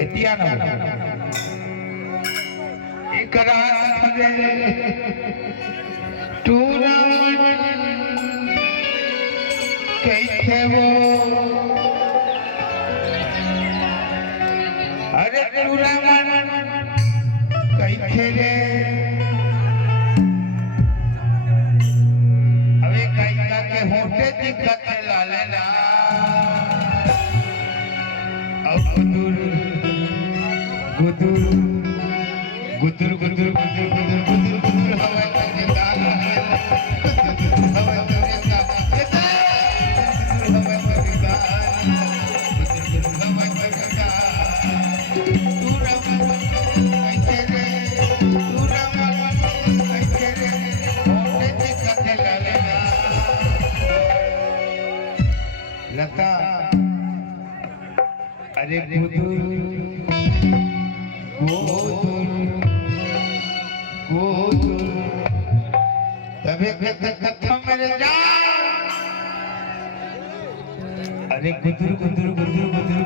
એતિયાનો એકરા tournament કઈ વો અરે ટૂર્નામેન્ટ કઈ ખેલે હવે કઈ કે હોટે દિક્કત લાલેલા ગુદુર ગુદુર गुदुर गुदुर गुदुर गुदुर गुदुर गुदुर हवा करके दाल हवा करके दाल हवा करके दाल गुदुर गुदुर हवा करके दाल तू रवा ऐसे रे तू रवा ऐसे रे होते दिखते लालेना लता अरे गुदुर तबे कथा मेरे जा अरे गुदुर गुदुर गुदुर गुदुर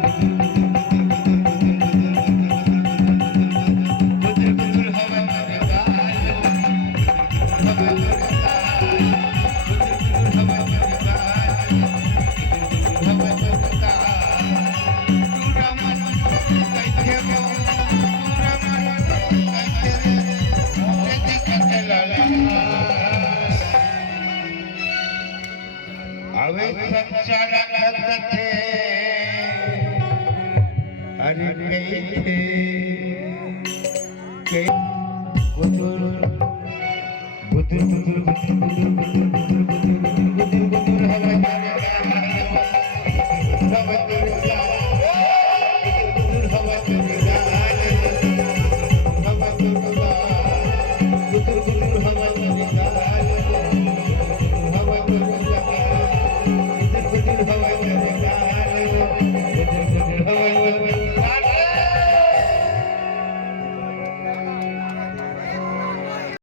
गुदुर गुदुर हवा मेरे गाल हवा मेरे गाल गुदुर गुदुर हवा मेरे गाल हवा मेरे गाल तू रमन कैसे हो तू रमन कैसे रे मोरे दिखते लाला अवे संचालक थे अरे कई थे कई बुदुर बुदुर बुदुर बुदुर बुदुर